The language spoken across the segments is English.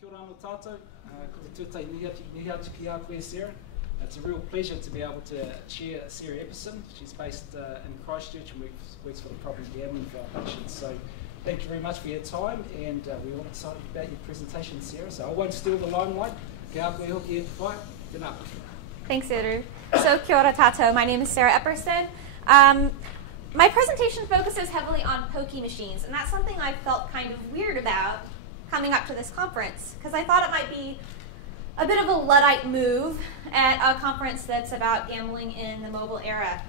Kia ora anō tātou, ko te tūtai nihi atu ki a koe, Sara. It's a real pleasure to be able to chair Sara Epperson. She's based in Christchurch and works for the Problem Gambling Foundation. So thank you very much for your time, and we're all excited about your presentation, Sara. So I won't steal the limelight. Kia koe hoki e te whai. Good night. Thanks, Uru. So kia ora tātou. My name is Sara Epperson. My presentation focuses heavily on pokie machines, and that's something I felt kind of weird about coming up to this conference, because I thought it might be a bit of a Luddite move at a conference that's about gambling in the mobile era.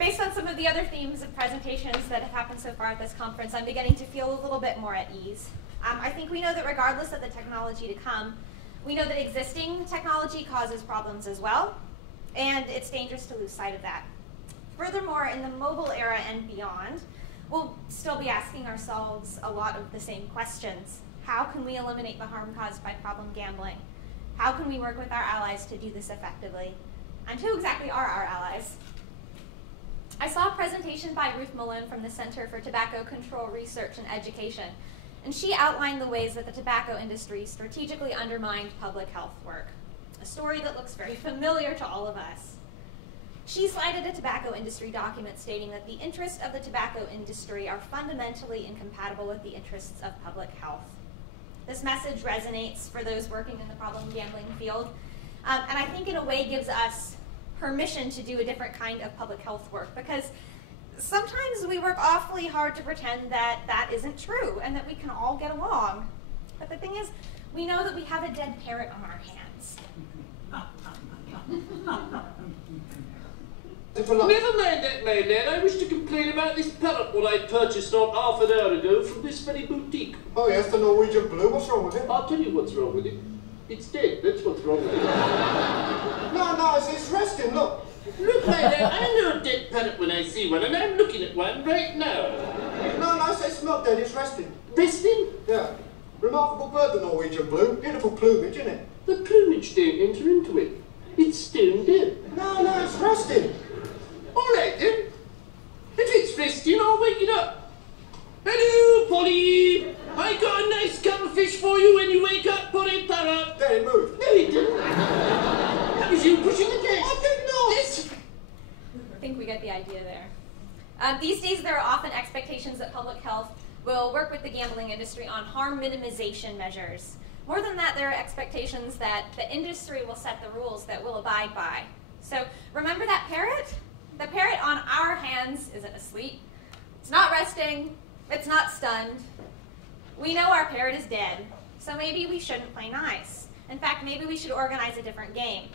Based on some of the other themes of presentations that have happened so far at this conference, I'm beginning to feel a little bit more at ease. I think we know that regardless of the technology to come, we know that existing technology causes problems as well, and it's dangerous to lose sight of that. Furthermore, in the mobile era and beyond, we'll still be asking ourselves a lot of the same questions. How can we eliminate the harm caused by problem gambling? How can we work with our allies to do this effectively? And who exactly are our allies? I saw a presentation by Ruth Malone from the Center for Tobacco Control Research and Education, and she outlined the ways that the tobacco industry strategically undermined public health work, a story that looks very familiar to all of us. She cited a tobacco industry document stating that the interests of the tobacco industry are fundamentally incompatible with the interests of public health. This message resonates for those working in the problem gambling field, and I think in a way gives us permission to do a different kind of public health work, because sometimes we work awfully hard to pretend that that isn't true and that we can all get along. But the thing is, we know that we have a dead parrot on our hands. Never mind that, my lad. I wish to complain about this parrot what I purchased not half an hour ago from this very boutique. Oh yes, the Norwegian blue. What's wrong with it? I'll tell you what's wrong with it. It's dead. That's what's wrong with it. No, it's resting. Look. Look, my lad, I know a dead parrot when I see one, and I'm looking at one right now. No, it's not dead. It's resting. Resting? Yeah. Remarkable bird, the Norwegian blue. Beautiful plumage, isn't it? The plumage don't enter into it. It's stone dead. No, it's resting. All right, then. If it's resting, I'll wake it up. Hello, Polly. I got a nice cuttlefish for you when you wake up, Polly Parrot. There it moved. No, it didn't. That was you pushing the desk. I did not. Yes. I think we get the idea there. These days, there are often expectations that public health will work with the gambling industry on harm minimization measures. More than that, there are expectations that the industry will set the rules that we'll abide by. So remember that parrot? The parrot on our hands isn't asleep. It's not resting. It's not stunned. We know our parrot is dead, so maybe we shouldn't play nice. In fact, maybe we should organize a different game.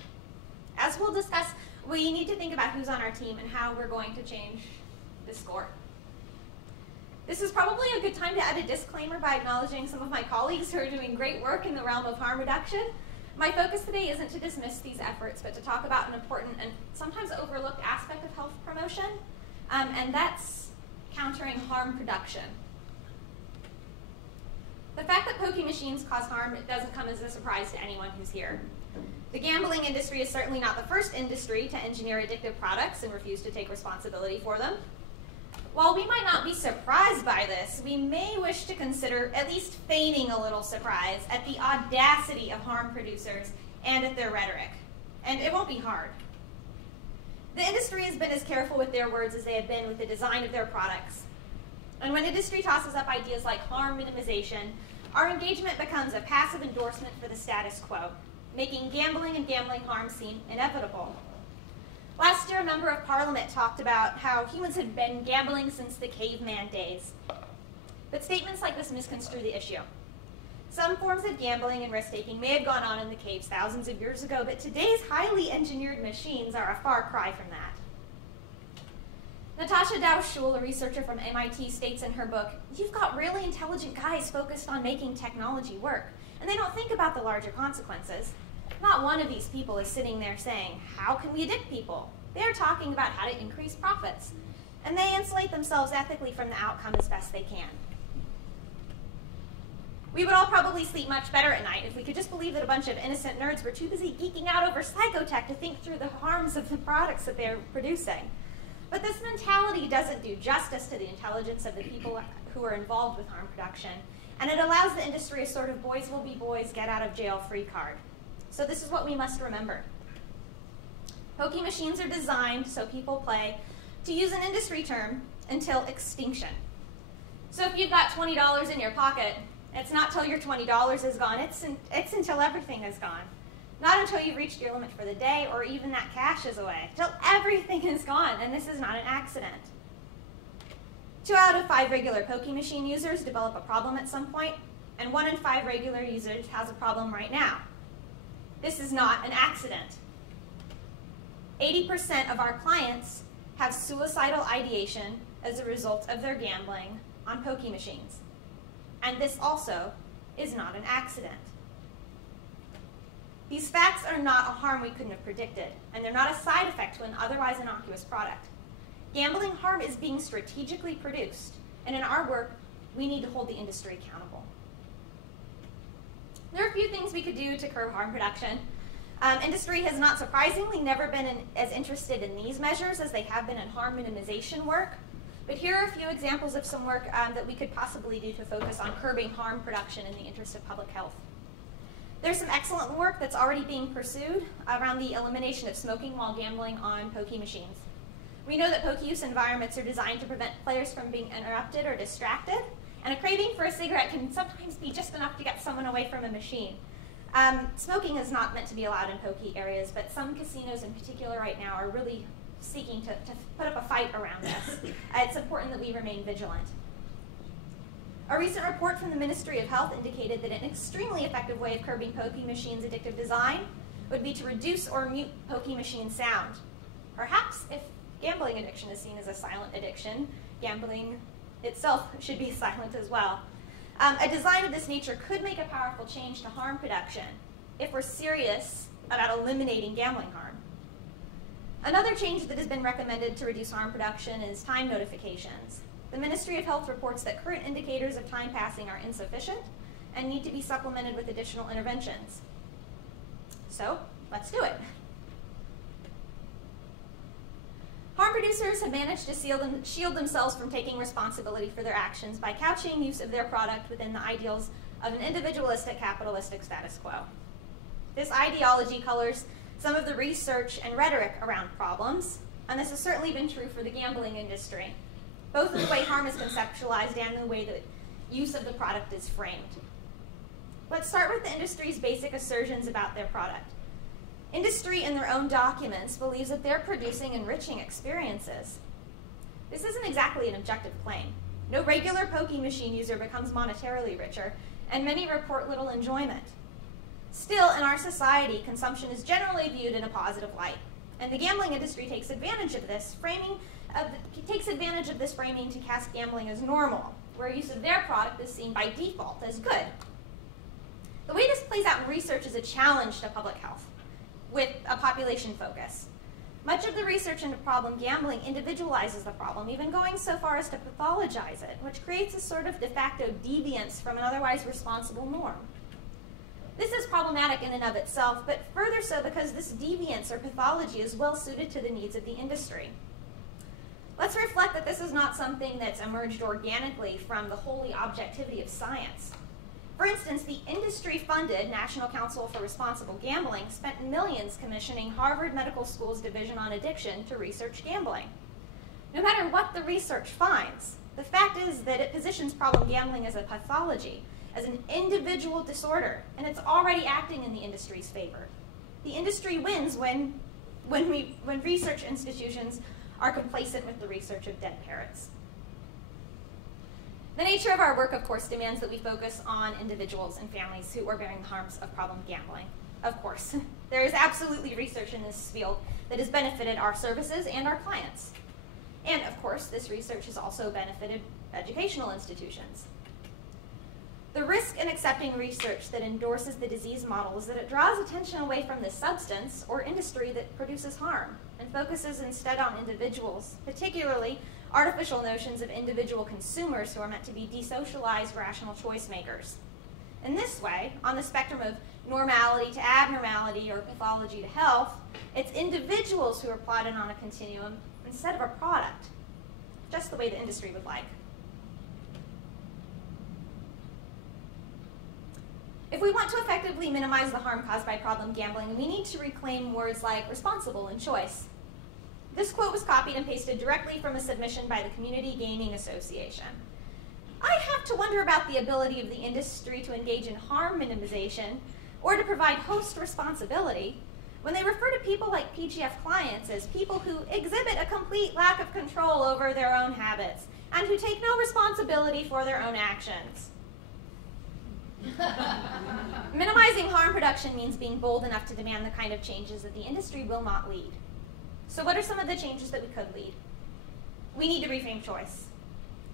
As we'll discuss, we need to think about who's on our team and how we're going to change the score. This is probably a good time to add a disclaimer by acknowledging some of my colleagues who are doing great work in the realm of harm reduction. My focus today isn't to dismiss these efforts, but to talk about an important and sometimes overlooked aspect of health promotion, and that's countering harm production. The fact that pokie machines cause harm doesn't come as a surprise to anyone who's here. The gambling industry is certainly not the first industry to engineer addictive products and refuse to take responsibility for them. While we might not be surprised by this, we may wish to consider at least feigning a little surprise at the audacity of harm producers and at their rhetoric. And it won't be hard. The industry has been as careful with their words as they have been with the design of their products. And when industry tosses up ideas like harm minimization, our engagement becomes a passive endorsement for the status quo, making gambling and gambling harm seem inevitable. Last year, a member of Parliament talked about how humans had been gambling since the caveman days. But statements like this misconstrue the issue. Some forms of gambling and risk-taking may have gone on in the caves thousands of years ago, but today's highly engineered machines are a far cry from that. Natasha Dow-Schul, a researcher from MIT, states in her book, "You've got really intelligent guys focused on making technology work, and they don't think about the larger consequences. Not one of these people is sitting there saying, how can we addict people? They're talking about how to increase profits, and they insulate themselves ethically from the outcome as best they can." We would all probably sleep much better at night if we could just believe that a bunch of innocent nerds were too busy geeking out over psychotech to think through the harms of the products that they're producing. But this mentality doesn't do justice to the intelligence of the people who are involved with harm production, And it allows the industry a sort of boys will be boys, get out of jail free card. So this is what we must remember. Pokie machines are designed so people play, to use an industry term, until extinction. So if you've got $20 in your pocket, it's not till your $20 is gone, it's until everything is gone. Not until you've reached your limit for the day or even that cash is away, till everything is gone, and this is not an accident. 2 out of 5 regular Pokie machine users develop a problem at some point, and 1 in 5 regular users has a problem right now. This is not an accident. 80% of our clients have suicidal ideation as a result of their gambling on Pokie machines. And this also is not an accident. These facts are not a harm we couldn't have predicted, and they're not a side effect to an otherwise innocuous product. Gambling harm is being strategically produced, and in our work, we need to hold the industry accountable. There are a few things we could do to curb harm production. Industry has not surprisingly never been as interested in these measures as they have been in harm minimization work. But here are a few examples of some work that we could possibly do to focus on curbing harm production in the interest of public health. There's some excellent work that's already being pursued around the elimination of smoking while gambling on Pokie machines. We know that Pokie use environments are designed to prevent players from being interrupted or distracted, and a craving for a cigarette can sometimes be just enough to get someone away from a machine. Smoking is not meant to be allowed in Pokie areas, but some casinos in particular right now are really seeking to put up a fight around this. It's important that we remain vigilant. A recent report from the Ministry of Health indicated that an extremely effective way of curbing Pokie machines' addictive design would be to reduce or mute Pokie machine sound. Perhaps if gambling addiction is seen as a silent addiction, gambling itself should be silent as well. A design of this nature could make a powerful change to harm production if we're serious about eliminating gambling harm. Another change that has been recommended to reduce harm production is time notifications. The Ministry of Health reports that current indicators of time passing are insufficient and need to be supplemented with additional interventions. So, let's do it. Harm producers have managed to shield themselves from taking responsibility for their actions by couching use of their product within the ideals of an individualistic, capitalistic status quo. This ideology colors some of the research and rhetoric around problems, and this has certainly been true for the gambling industry, both in the way harm is conceptualized and the way that use of the product is framed. Let's start with the industry's basic assertions about their product. Industry in their own documents believes that they're producing enriching experiences. This isn't exactly an objective claim. No regular Pokie machine user becomes monetarily richer, and many report little enjoyment. Still, in our society, consumption is generally viewed in a positive light, and the gambling industry takes advantage of this framing to cast gambling as normal, where use of their product is seen by default as good. The way this plays out in research is a challenge to public health, with a population focus. Much of the research into problem gambling individualizes the problem, even going so far as to pathologize it, which creates a sort of de facto deviance from an otherwise responsible norm. This is problematic in and of itself, but further so because this deviance or pathology is well suited to the needs of the industry. Let's reflect that this is not something that's emerged organically from the holy objectivity of science. For instance, the industry-funded National Council for Responsible Gambling spent millions commissioning Harvard Medical School's Division on Addiction to research gambling. No matter what the research finds, the fact is that it positions problem gambling as a pathology, as an individual disorder, and it's already acting in the industry's favor. The industry wins when research institutions are complacent with the research of dead parrots. The nature of our work, of course, demands that we focus on individuals and families who are bearing the harms of problem gambling. Of course, there is absolutely research in this field that has benefited our services and our clients. And of course, this research has also benefited educational institutions. The risk in accepting research that endorses the disease model is that it draws attention away from the substance or industry that produces harm and focuses instead on individuals, particularly artificial notions of individual consumers who are meant to be desocialized rational choice makers. In this way, on the spectrum of normality to abnormality or pathology to health, it's individuals who are plotted on a continuum instead of a product, just the way the industry would like. If we want to effectively minimize the harm caused by problem gambling, we need to reclaim words like responsible and choice. This quote was copied and pasted directly from a submission by the Community Gaming Association. I have to wonder about the ability of the industry to engage in harm minimization or to provide host responsibility when they refer to people like PGF clients as people who exhibit a complete lack of control over their own habits and who take no responsibility for their own actions. Minimizing harm production means being bold enough to demand the kind of changes that the industry will not lead. So what are some of the changes that we could lead? We need to reframe choice.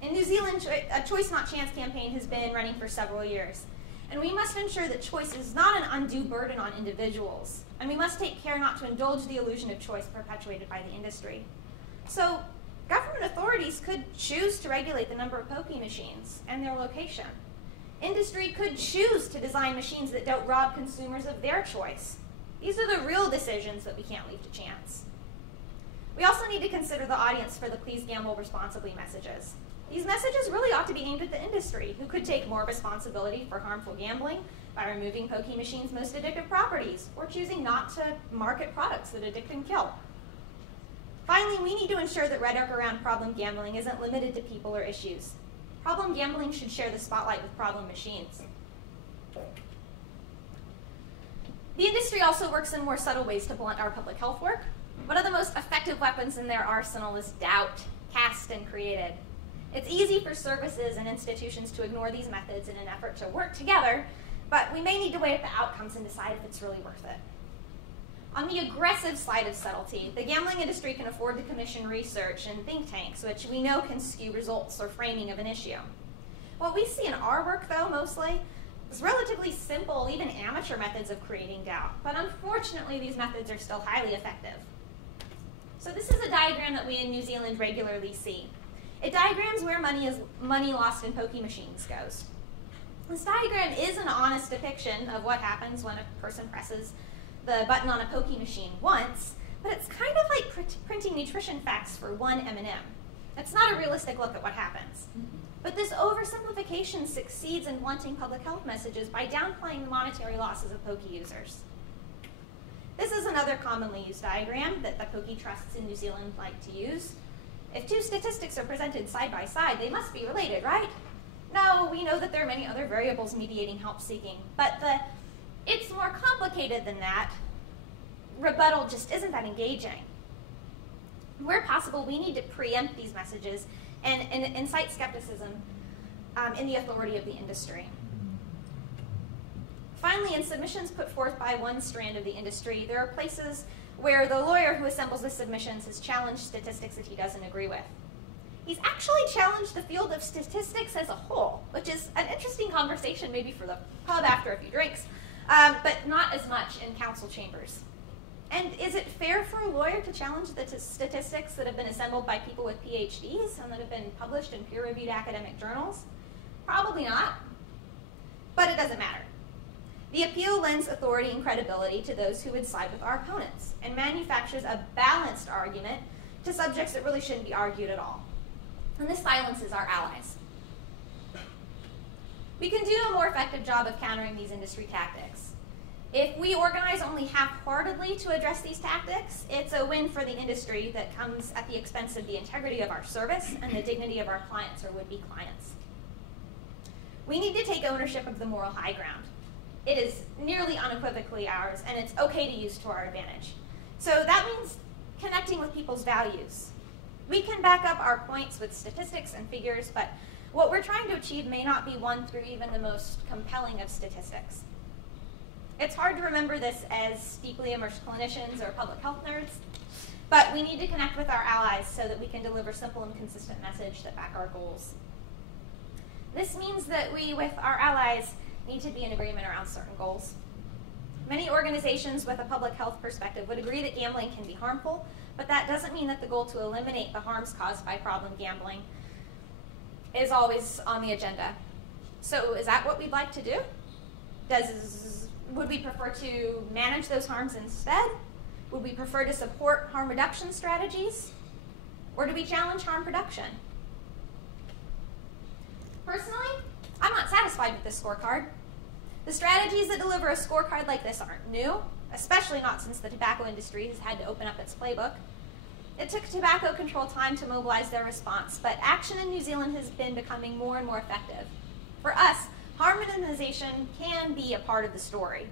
In New Zealand, a Choice Not Chance campaign has been running for several years. And we must ensure that choice is not an undue burden on individuals. And we must take care not to indulge the illusion of choice perpetuated by the industry. So government authorities could choose to regulate the number of pokie machines and their location. Industry could choose to design machines that don't rob consumers of their choice. These are the real decisions that we can't leave to chance. We also need to consider the audience for the Please Gamble Responsibly messages. These messages really ought to be aimed at the industry, who could take more responsibility for harmful gambling by removing pokie machines' most addictive properties, or choosing not to market products that addict and kill. Finally, we need to ensure that rhetoric around problem gambling isn't limited to people or issues. Problem gambling should share the spotlight with problem machines. The industry also works in more subtle ways to blunt our public health work. One of the most effective weapons in their arsenal is doubt, cast and created. It's easy for services and institutions to ignore these methods in an effort to work together, but we may need to weigh up the outcomes and decide if it's really worth it. On the aggressive side of subtlety, the gambling industry can afford to commission research and think tanks, which we know can skew results or framing of an issue. What we see in our work, though, mostly, is relatively simple, even amateur methods of creating doubt. But unfortunately, these methods are still highly effective. So this is a diagram that we in New Zealand regularly see. It diagrams where money lost in pokie machines goes. This diagram is an honest depiction of what happens when a person presses the button on a pokie machine once, but it's kind of like printing nutrition facts for one M&M. It's not a realistic look at what happens. But this oversimplification succeeds in blunting public health messages by downplaying the monetary losses of pokie users. This is another commonly used diagram that the pokie trusts in New Zealand like to use. If two statistics are presented side by side, they must be related, right? No, we know that there are many other variables mediating help seeking, but it's more complicated than that. Rebuttal just isn't that engaging. Where possible, we need to preempt these messages and incite skepticism in the authority of the industry. Finally, in submissions put forth by one strand of the industry, there are places where the lawyer who assembles the submissions has challenged statistics that he doesn't agree with. He's actually challenged the field of statistics as a whole, which is an interesting conversation maybe for the pub after a few drinks, but not as much in council chambers. And is it fair for a lawyer to challenge the statistics that have been assembled by people with PhDs and that have been published in peer-reviewed academic journals? Probably not, but it doesn't matter. The appeal lends authority and credibility to those who would side with our opponents and manufactures a balanced argument to subjects that really shouldn't be argued at all. And this silences our allies. We can do a more effective job of countering these industry tactics. If we organize only half-heartedly to address these tactics, it's a win for the industry that comes at the expense of the integrity of our service and the dignity of our clients or would-be clients. We need to take ownership of the moral high ground. It is nearly unequivocally ours, and it's okay to use to our advantage. So that means connecting with people's values. We can back up our points with statistics and figures, but what we're trying to achieve may not be won through even the most compelling of statistics. It's hard to remember this as deeply immersed clinicians or public health nerds, but we need to connect with our allies so that we can deliver simple and consistent message that back our goals. This means that we, with our allies, need to be in agreement around certain goals. Many organizations with a public health perspective would agree that gambling can be harmful, but that doesn't mean that the goal to eliminate the harms caused by problem gambling is always on the agenda. So is that what we'd like to do? Would we prefer to manage those harms instead? Would we prefer to support harm reduction strategies? Or do we challenge harm production? Personally, I'm not satisfied with this scorecard. The strategies that deliver a scorecard like this aren't new, especially not since the tobacco industry has had to open up its playbook. It took tobacco control time to mobilize their response, but action in New Zealand has been becoming more and more effective. For us, harm minimization can be a part of the story,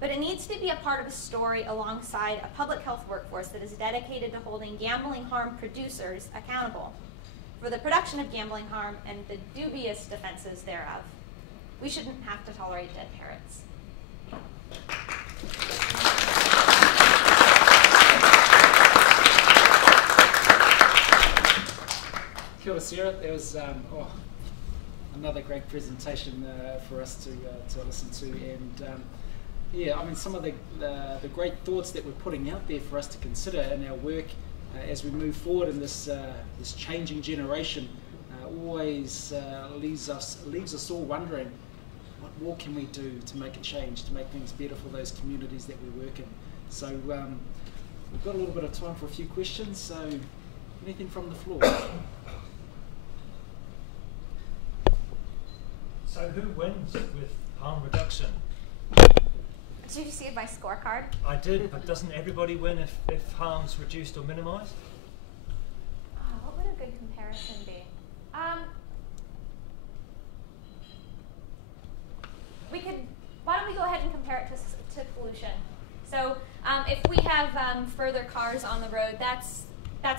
but it needs to be a part of a story alongside a public health workforce that is dedicated to holding gambling harm producers accountable for the production of gambling harm and the dubious defenses thereof. We shouldn't have to tolerate dead parrots. Kia ora, Sara. There was another great presentation for us to listen to, and yeah, I mean, some of the great thoughts that we're putting out there for us to consider in our work as we move forward in this this changing generation always leaves us all wondering, what more can we do to make a change, to make things better for those communities that we work in? So we've got a little bit of time for a few questions. So anything from the floor? So who wins with harm reduction? Did you see my scorecard? I did, but doesn't everybody win if harm's reduced or minimised? Oh, what would a good comparison be? Why don't we go ahead and compare it to pollution? So if we have further cars on the road, that's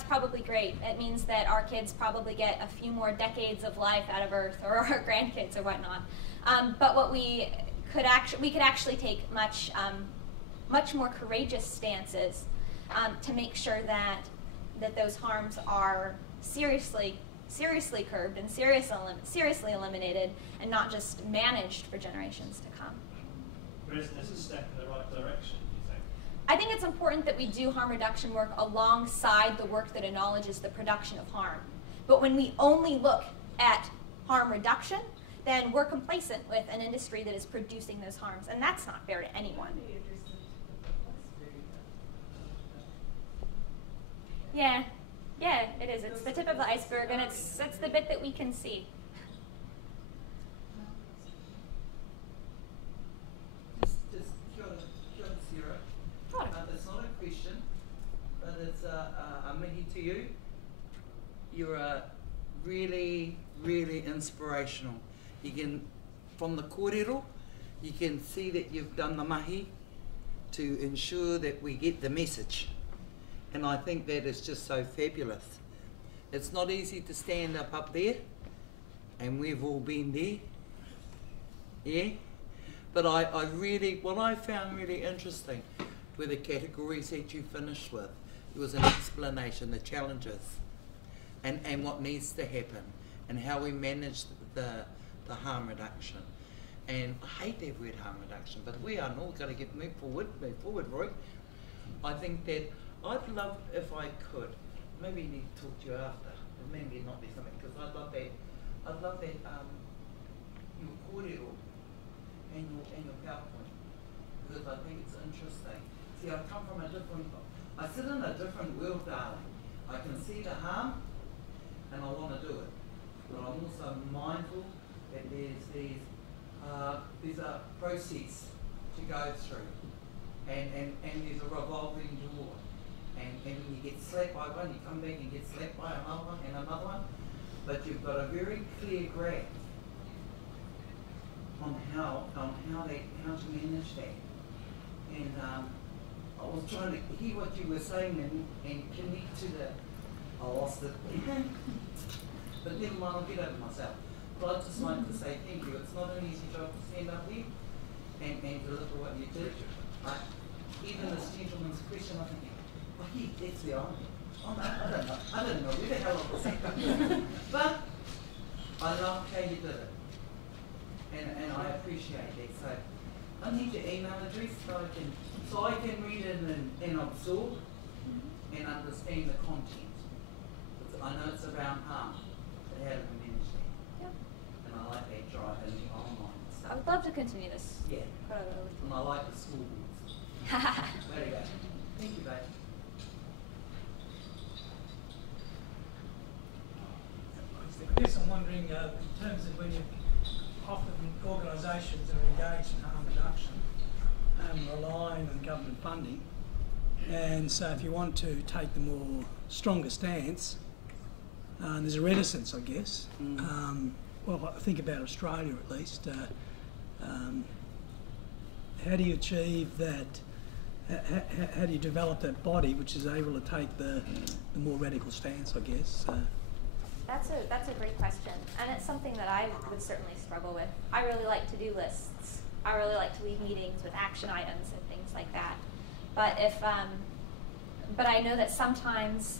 probably great. It means that our kids probably get a few more decades of life out of Earth, or our grandkids or whatnot. But what we could actually take much more courageous stances to make sure that those harms are seriously curbed and seriously eliminated, and not just managed for generations to come. But isn't this a step in the right direction, do you think? I think it's important that we do harm reduction work alongside the work that acknowledges the production of harm. But when we only look at harm reduction, then we're complacent with an industry that is producing those harms, and that's not fair to anyone. Yeah, it is. It's the tip of the iceberg, and it's the bit that we can see. Just Kia ora, Sara. It's not a question, but it's a mihi to you. You're really, really inspirational. You can, from the kōrero, you can see that you've done the mahi to ensure that we get the message. And I think that is just so fabulous. It's not easy to stand up there, and we've all been there, yeah? But what I found really interesting were the categories that you finished with. It was an explanation, the challenges, and what needs to happen, and how we manage the harm reduction. And I hate that word harm reduction, but we are all going to move forward, Roy. I think that I'd love, if I could, maybe need to talk to you after, or maybe not be something, because I'd love that your kōrero and your PowerPoint, because I think it's interesting. See, I come from I sit in a different world, darling. I can see the harm, and I want to do it, but I'm also mindful that there's a process to go through, and there's a revolving door, and when you get slapped by one, you come back and get slapped by another one and another one, but you've got a very clear graph on how to manage that. And I was trying to hear what you were saying and connect to I lost it. But never mind, I'll get over myself. But I'd just like to say thank you. It's not an easy job to stand up here and deliver what you did. Even this gentleman's question, I think, oh, that's the irony. Oh, no, I don't know where the hell I was at. But I love how you did it. And I appreciate that. So I need your email address so I can read it and absorb and understand the content. I know it's around harm, but how do we manage that? Yep. And I like that drive in the online stuff. I would love to continue this. Yeah. And I like the school boards. There you go. Thank you, babe. I guess I'm wondering, in terms of when you often organisations that are engaged in harm relying on government funding. And so if you want to take the more stronger stance, there's a reticence, I guess. Well, I think about Australia at least. How do you achieve that? How do you develop that body which is able to take the more radical stance, I guess? That's a great question, and it's something that I would certainly struggle with. I really like to-do lists. I really like to leave meetings with action items and things like that. But but I know that sometimes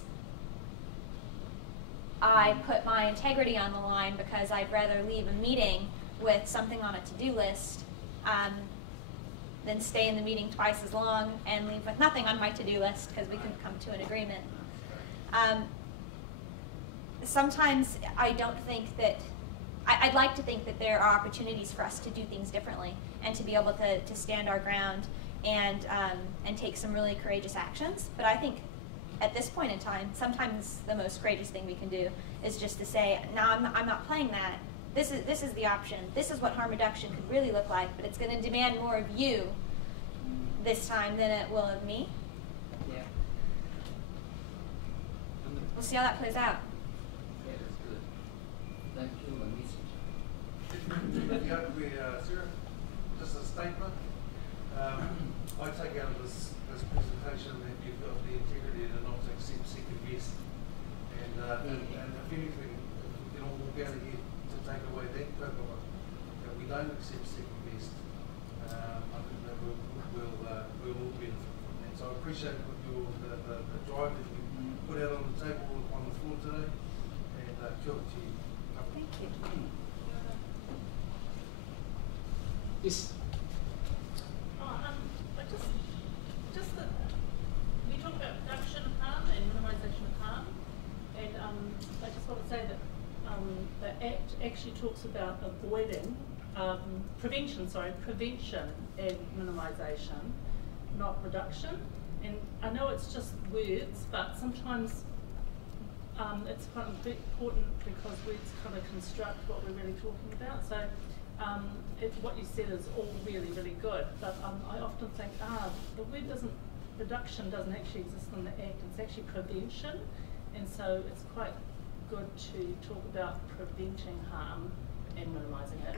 I put my integrity on the line because I'd rather leave a meeting with something on a to-do list than stay in the meeting twice as long and leave with nothing on my to-do list because we couldn't come to an agreement. Sometimes I don't think that, I'd like to think that there are opportunities for us to do things differently and to be able to stand our ground and take some really courageous actions. But I think at this point in time, sometimes the most courageous thing we can do is just to say, no, I'm not playing that. This is the option. This is what harm reduction could really look like, but it's going to demand more of you this time than it will of me. Yeah. We'll see how that plays out. Yeah, that's good. Thank you, Sara, just a statement. I take out of this presentation that you've got the integrity to not accept second best, and if anything, we can all walk out of here to take away that component. That we don't accept second best. I think that we'll all benefit from that. So I appreciate the drive that you put out on the table on the floor today, and kia ora to you. Thank you. Yes. Just that we talk about reduction of harm and minimisation of harm, and I just want to say that the Act actually talks about avoiding, prevention and minimisation, not reduction. And I know it's just words, but sometimes it's quite important because words kind of construct what we're really talking about. So what you said is all really, really good, but I often think, the word reduction doesn't actually exist in the Act, it's actually prevention, and so it's quite good to talk about preventing harm and minimising it.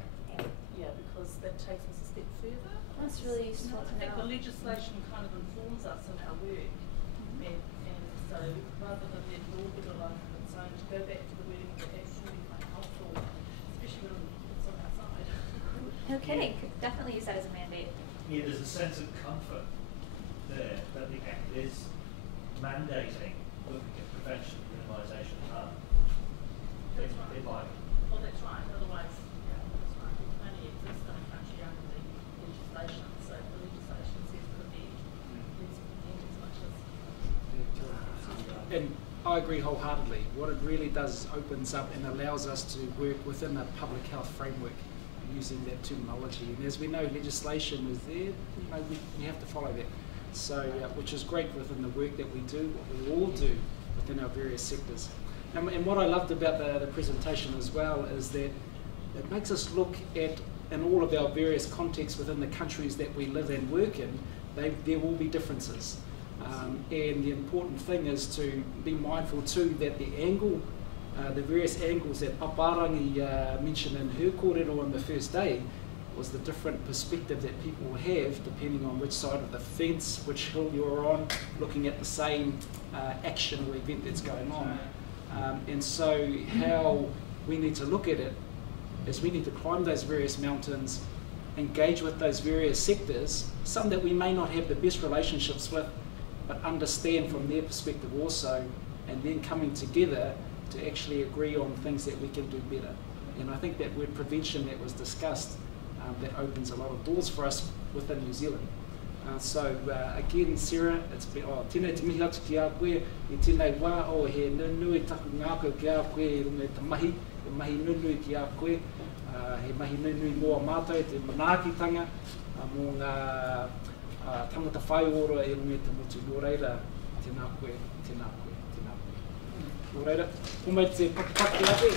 Yeah, because that takes us a step further. That's really useful to I think know. the legislation kind of informs us in our work, and so rather than let it all be a life of its own, to go back to the wording of the Act is really quite helpful, especially when it's on our side. Okay, could definitely use that as a mandate. Yeah, there's a sense of comfort there that the Act is mandating looking at prevention and minimisation of harm. That's right. In life. Well, that's right. Otherwise, yeah, that's right. It can only exist in a country under the legislation. So the legislation says prevent. Let's prevent as much as. And I agree wholeheartedly. What it really does is opens up and allows us to work within a public health framework using that terminology. And as we know, legislation is there, we have to follow that. So, which is great within the work that we do, what we all do within our various sectors. And what I loved about the presentation as well is that it makes us look at, in all of our various contexts within the countries that we live and work in, there will be differences. And the important thing is to be mindful too that the various angles that Paparangi mentioned in her kōrero on the first day was the different perspective that people have depending on which side of the fence, which hill you're on, looking at the same action or event that's going on. And so how we need to look at it is we need to climb those various mountains, engage with those various sectors, some that we may not have the best relationships with, but understand from their perspective also, and then coming together to actually agree on things that we can do better. And I think that word prevention that was discussed, that opens a lot of doors for us within New Zealand. So again, Sara, it's been tēnei te mihi atu ki a koe, I tēnei wā o he nunui taku ngākau ki a koe I runga te mahi, he mahi nunui ki a koe, he mahi nunui mō a mātou, te manaakitanga, mō ngā tangata whaiora I runga te motu. Nō reira, tēnā koe, tēnā koe, tēnā koe. Nō reira, kumai te pakipaki ate.